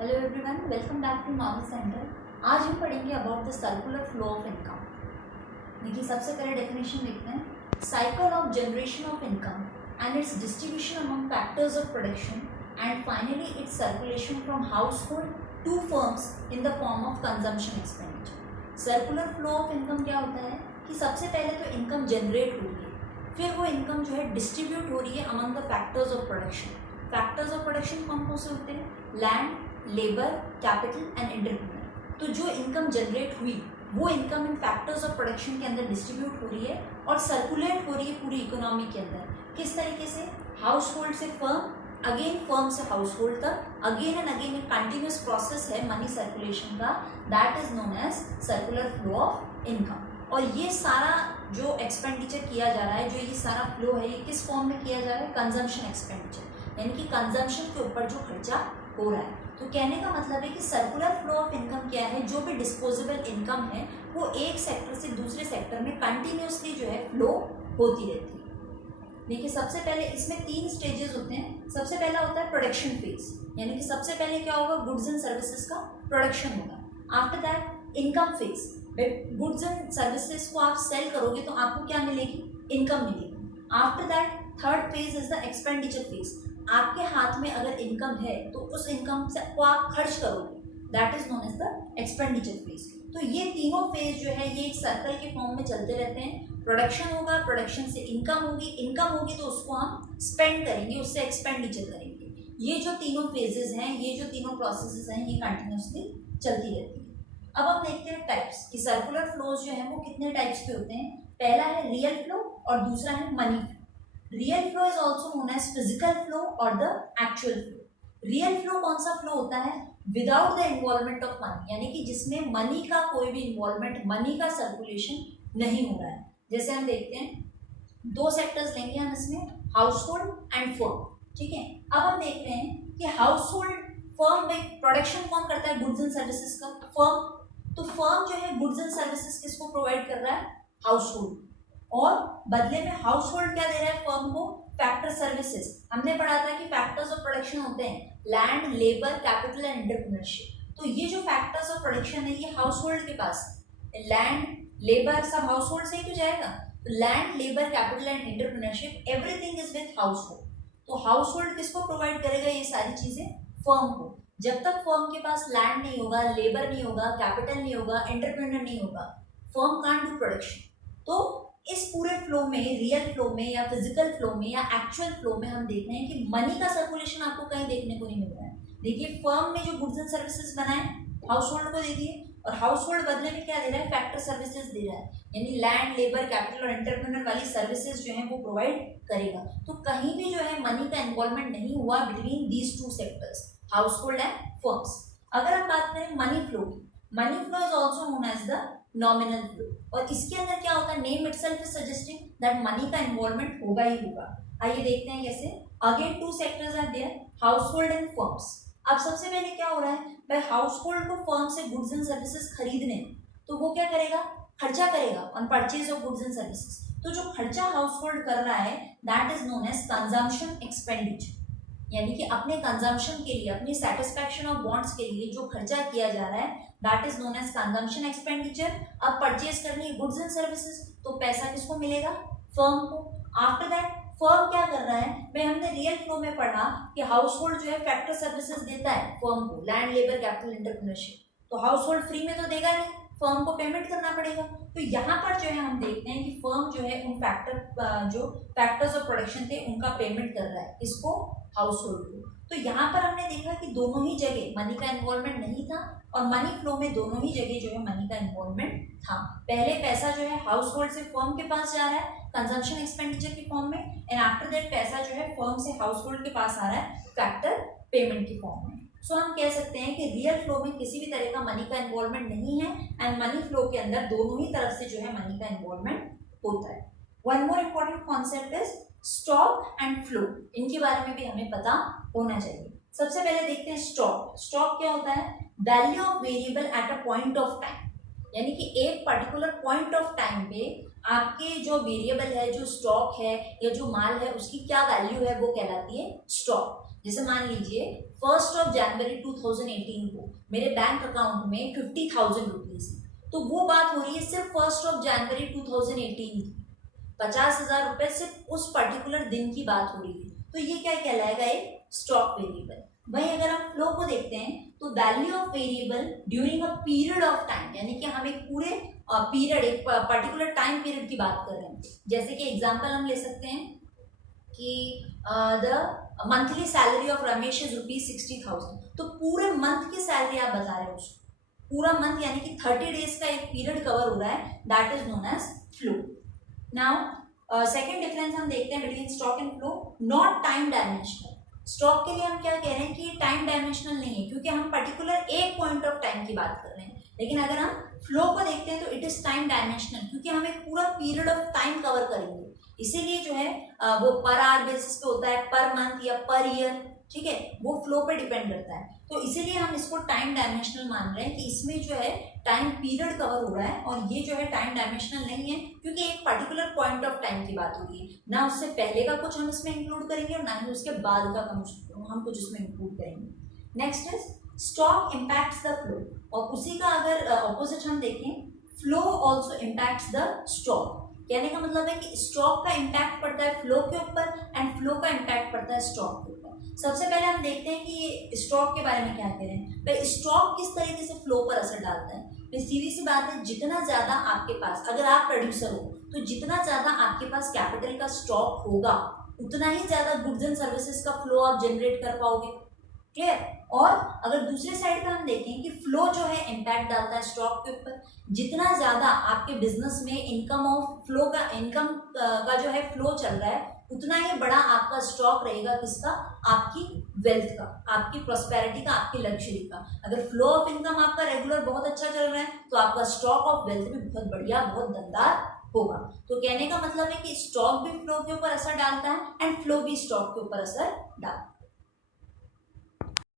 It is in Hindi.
Hello everyone, welcome back to knowledge centre. आज हम पढ़ेंगे about the circular flow of income. देखिए, सबसे पहले डेफिनेशन देखते हैं। Cycle of generation of income and its distribution among factors of production and finally its circulation from हाउस होल्ड to firms in the form of consumption expenditure. Circular flow of income क्या होता है कि सबसे पहले तो इनकम जनरेट हो रही है, फिर वो इनकम जो है डिस्ट्रीब्यूट हो रही है among the factors of production. Factors of production कौन कौन से होते हैं? Land, labour, capital and entrepreneur. तो जो इनकम जनरेट हुई वो income in factors of production के अंदर डिस्ट्रीब्यूट हो रही है और सर्कुलेट हो रही है पूरी इकोनॉमी के अंदर। किस तरीके से? हाउस होल्ड से फर्म, अगेन फर्म से हाउस होल्ड तक, अगेन एंड अगेन एक कंटिन्यूस प्रोसेस है मनी सर्कुलेशन का। That is known as circular flow of income. और ये सारा जो एक्सपेंडिचर किया जा रहा है, जो ये सारा फ्लो है, ये किस फॉर्म में किया जा रहा है? कंजम्पशन एक्सपेंडिचर, यानी कि कंजम्पशन के ऊपर जो खर्चा हो रहा है। तो कहने का मतलब है कि सर्कुलर फ्लो ऑफ इनकम क्या है? जो भी डिस्पोजेबल इनकम है वो एक सेक्टर से दूसरे सेक्टर में कंटिन्यूसली जो है फ्लो होती रहती है। देखिए, सबसे पहले इसमें 3 स्टेजेस होते हैं। सबसे पहला होता है प्रोडक्शन फेज, यानी कि सबसे पहले क्या होगा? गुड्स एंड सर्विसेज का प्रोडक्शन होगा। After that income phase, goods and services को आप सेल करोगे तो आपको क्या मिलेगी? इनकम मिलेगी। After that third phase is the expenditure phase. आपके हाथ में अगर इनकम है तो उस इनकम से को आप खर्च करोगे, that is known as the expenditure phase. तो ये तीनों फेज जो है ये एक सर्कल के फॉर्म में चलते रहते हैं। प्रोडक्शन होगा, प्रोडक्शन से इनकम होगी, इनकम होगी तो उसको हम स्पेंड करेंगे, उससे एक्सपेंडिचर करेंगे। ये जो तीनों फेजेस हैं, ये जो तीनों प्रोसेसेस हैं, ये कंटिन्यूसली चलती रहती है। अब हम देखते हैं टाइप्स कि सर्कुलर फ्लोज जो है वो कितने टाइप्स के होते हैं। पहला है रियल फ्लो और दूसरा है money flow. Real flow is also known as physical flow और the actual flow. Real flow कौन सा फ्लो होता है? Without the involvement of money, यानी कि जिसमें मनी का कोई भी इन्वॉल्वमेंट, मनी का सर्कुलेशन नहीं हो रहा है। जैसे हम देखते हैं, 2 सेक्टर्स लेंगे हम इसमें, हाउस होल्ड एंड फर्म। ठीक है, अब हम देख रहे हैं कि हाउस होल्ड फर्म में प्रोडक्शन कौन करता है? गुड्स एंड सर्विसेज का फर्म। तो फर्म जो है गुड्स एंड सर्विसेज किसको प्रोवाइड कर रहा है? House hold. और बदले में हाउस होल्ड क्या दे रहा है फर्म को? Factor services. हमने पढ़ा था कि फैक्टर्स ऑफ प्रोडक्शन होते हैं land, labour, capital and entrepreneurship. तो ये जो फैक्टर्स ऑफ प्रोडक्शन है ये हाउस होल्ड के पास, लैंड, लेबर सब हाउस होल्ड से ही तो जाएगा। तो land, labour, capital and entrepreneurship, everything is with house hold. तो हाउस होल्ड किसको प्रोवाइड करेगा? ये सारी चीजें फर्म को। जब तक फर्म के पास लैंड नहीं होगा, लेबर नहीं होगा, कैपिटल नहीं होगा, एंटरप्रेन्योर नहीं होगा, फर्म कांट डू प्रोडक्शन। तो इस पूरे फ्लो में, रियल फ्लो में या फिजिकल फ्लो में या एक्चुअल फ्लो में हम देख रहे हैं कि मनी का सर्कुलेशन आपको कहीं देखने को नहीं मिल रहा है। देखिए, फर्म ने जो गुड्स एंड सर्विसेज बनाए हाउस होल्ड को दे दिए और हाउस होल्ड बदले में क्या दे रहा है? फैक्टर सर्विसेज दे रहा है, यानी लैंड, लेबर, कैपिटल और एंटरप्रेन्योर वाली सर्विसेज जो है वो प्रोवाइड करेगा। तो कहीं भी जो है मनी का इन्वॉल्वमेंट नहीं हुआ between these 2 sectors, household and firms. अगर हम बात करें मनी फ्लो की, money flow is also known as the nominal flow. और इसके अंदर क्या होता है? Name itself is suggesting that money का इन्वॉल्वमेंट होगा ही होगा। आइए देखते हैं कैसे। Again 2 sectors are there, household and firms. अब सबसे पहले क्या हो रहा है? भाई हाउस होल्ड को फर्म से गुड्स एंड सर्विसेज खरीदने, तो वो क्या करेगा? खर्चा करेगा on purchase of goods and services. तो जो खर्चा हाउस होल्ड कर रहा है that is known as consumption expenditure, यानी कि अपने कंजम्पशन के लिए, अपनी सेटिस्फैक्शन ऑफ वांट्स के लिए जो खर्चा किया जा रहा है that is known as consumption expenditure. अब परचेज करनी है गुड्स एंड सर्विसेज तो पैसा किसको मिलेगा? फर्म को। आफ्टर दैट फर्म क्या कर रहा है? भाई हमने रियल फ्लो में पढ़ा कि हाउस होल्ड जो है फैक्टर सर्विसेज देता है फर्म को, लैंड, लेबर, कैपिटल, एंटरप्रेन्योरशिप। तो हाउस होल्ड फ्री में तो देगा नहीं, फर्म को पेमेंट करना पड़ेगा। तो यहाँ पर जो है हम देखते हैं कि फर्म जो है उन जो फैक्टर्स ऑफ प्रोडक्शन थे उनका पेमेंट कर रहा है, इसको? हाउस होल्ड को। तो यहाँ पर हमने देखा कि दोनों ही जगह मनी का इन्वॉल्वमेंट नहीं था और मनी फ्लो में दोनों ही जगह जो है मनी का इन्वॉल्वमेंट था। पहले पैसा जो है हाउस होल्ड से फर्म के पास जा रहा है कंजम्पशन एक्सपेंडिचर के फॉर्म में, एंड आफ्टर दैट पैसा जो है फर्म से हाउस होल्ड के पास आ रहा है फैक्टर पेमेंट के फॉर्म में। सो हम कह सकते हैं कि रियल फ्लो में किसी भी तरह का मनी का इन्वॉल्वमेंट नहीं है एंड मनी फ्लो के अंदर दोनों ही तरफ से जो है मनी का इन्वॉल्वमेंट होता है। One more important concept is stock and flow. इनके बारे में भी हमें पता होना चाहिए। सबसे पहले देखते हैं स्टॉक। स्टॉक क्या होता है? Value of variable at a point of time, यानी कि एक पर्टिकुलर पॉइंट ऑफ टाइम पे आपके जो वेरिएबल है, जो स्टॉक है या जो माल है, उसकी क्या वैल्यू है वो कहलाती है स्टॉक। जैसे मान लीजिए 1 जनवरी 2018 को मेरे बैंक अकाउंट में 50,000 रुपीज, तो वो बात हो रही है सिर्फ 1 जनवरी 2018 की, 50,000 रुपए सिर्फ उस पर्टिकुलर दिन की बात हो रही है, तो ये क्या कहलाएगा, एक स्टॉक वेरिएबल। वहीं अगर हम फ्लो को देखते हैं तो value of variable during a period of time, यानी कि हम एक पूरे पीरियड, एक पर्टिकुलर टाइम पीरियड की बात कर रहे हैं। जैसे कि एग्जांपल हम ले सकते हैं कि the monthly salary of Ramesh is ₹60,000, तो पूरे मंथ की सैलरी आप बता रहे हो उसको, पूरा मंथ यानी कि 30 डेज का एक पीरियड कवर हो रहा है, that is known as flow. Now second difference हम देखते हैं between stock and flow, not time dimensional. Stock के लिए हम क्या कह रहे हैं कि ये टाइम डायमेंशनल नहीं है, क्योंकि हम पर्टिकुलर एक पॉइंट ऑफ टाइम की बात कर रहे हैं। लेकिन अगर हम फ्लो को देखते हैं तो इट इज टाइम डायमेंशनल, क्योंकि हम एक पूरा पीरियड ऑफ टाइम कवर करेंगे, इसीलिए जो है वो पर आवर बेसिस पे होता है, पर मंथ या पर ईयर, ठीक है, वो फ्लो पे डिपेंड करता है। तो इसीलिए हम इसको टाइम डायमेंशनल मान रहे हैं कि इसमें जो है टाइम पीरियड कवर हो रहा है, और ये जो है टाइम डायमेंशनल नहीं है, क्योंकि एक पर्टिकुलर पॉइंट ऑफ टाइम की बात हो रही है, ना उससे पहले का कुछ हम इसमें इंक्लूड करेंगे और ना ही उसके बाद का हम कुछ इसमें इंक्लूड करेंगे। Next is stock impacts the flow, और उसी का अगर ऑपोजिट हम देखें, flow also impacts the stock. कहने का मतलब है कि स्टॉक का इम्पैक्ट पड़ता है फ्लो के ऊपर एंड फ्लो का इम्पैक्ट पड़ता है स्टॉक के ऊपर। सबसे पहले हम देखते हैं कि ये स्टॉक के बारे में क्या कह रहे हैं। भाई स्टॉक किस तरीके से फ्लो पर असर डालता है, तो सीधी सी बात है, जितना ज्यादा आपके पास, अगर आप प्रोड्यूसर हो तो जितना ज्यादा आपके पास कैपिटल का स्टॉक होगा, उतना ही ज्यादा गुड्स एंड सर्विसेज का फ्लो आप जनरेट कर पाओगे। क्लियर। और अगर दूसरे साइड पे हम देखें कि फ्लो जो है इम्पैक्ट डालता है स्टॉक के ऊपर, जितना ज्यादा आपके बिजनेस में इनकम का जो है फ्लो चल रहा है, उतना ही बड़ा आपका स्टॉक रहेगा, किसका, आपकी वेल्थ का, आपकी प्रॉस्पेरिटी का, आपकी लग्जरी का। अगर फ्लो ऑफ इनकम आपका रेगुलर बहुत अच्छा चल रहा है तो आपका स्टॉक ऑफ वेल्थ भी बहुत बढ़िया, बहुत दमदार होगा। तो कहने का मतलब है कि स्टॉक भी फ्लो के ऊपर असर डालता है एंड फ्लो भी स्टॉक के ऊपर असर डालता है।